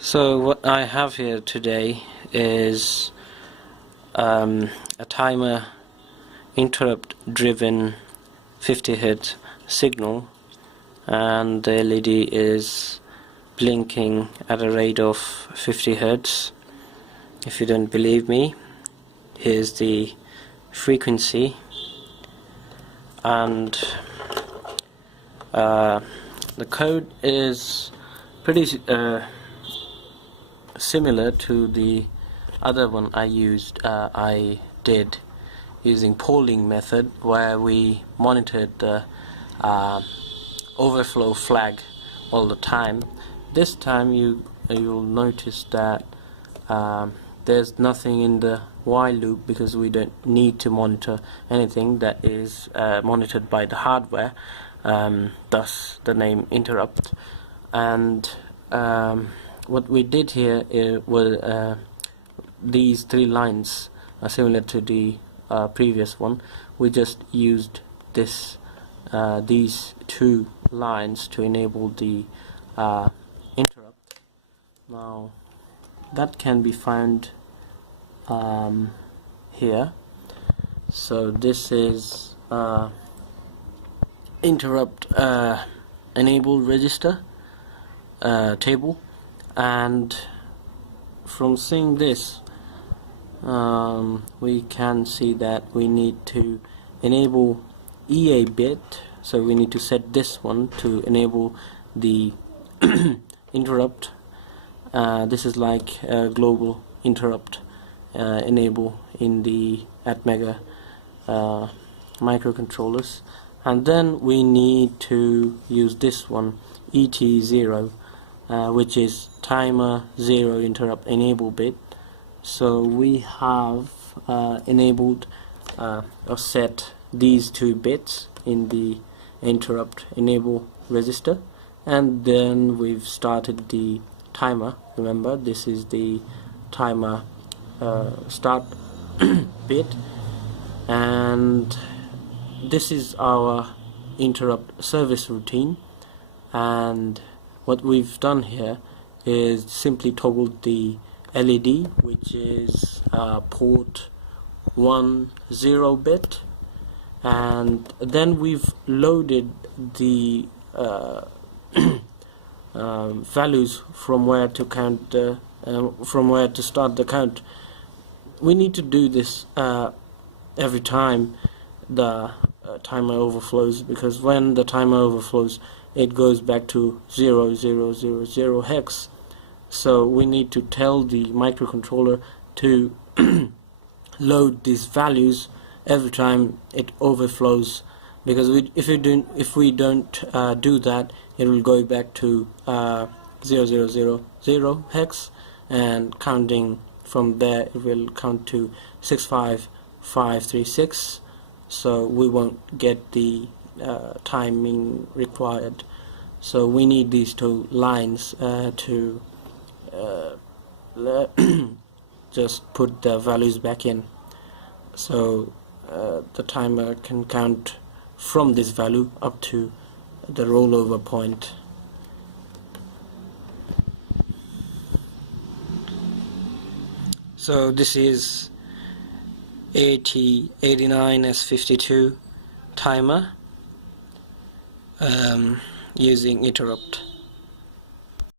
So what I have here today is a timer interrupt driven 50 Hz signal, and the LED is blinking at a rate of 50 Hz. If you don't believe me, here's the frequency, and the code is pretty similar to the other one I did using polling method, where we monitored the overflow flag all the time. This time you'll notice that there's nothing in the while loop, because we don't need to monitor anything that is monitored by the hardware, thus the name interrupt. And what we did here was these three lines are similar to the previous one. We just used these two lines to enable the interrupt. Now that can be found here. So this is interrupt enable register table, and from seeing this we can see that we need to enable EA bit. So we need to set this one to enable the interrupt. This is like a global interrupt enable in the AT microcontrollers. And then we need to use this one, ET0, which is timer 0 interrupt enable bit. So we have enabled or set these two bits in the interrupt enable register, and then we've started the timer. Remember, this is the timer start bit, and this is our interrupt service routine. And what we've done here is simply toggled the LED, which is port 10 bit, and then we've loaded the values from where to count from where to start the count. We need to do this every time the timer overflows, because when the timer overflows it goes back to 0000 hex. So we need to tell the microcontroller to load these values every time it overflows, because if we don't do that, it will go back to 0000 hex, and counting from there it will count to 65536. So we won't get the timing required. So we need these two lines to just put the values back in, so the timer can count from this value up to the rollover point. So this is AT89s52 timer using interrupt.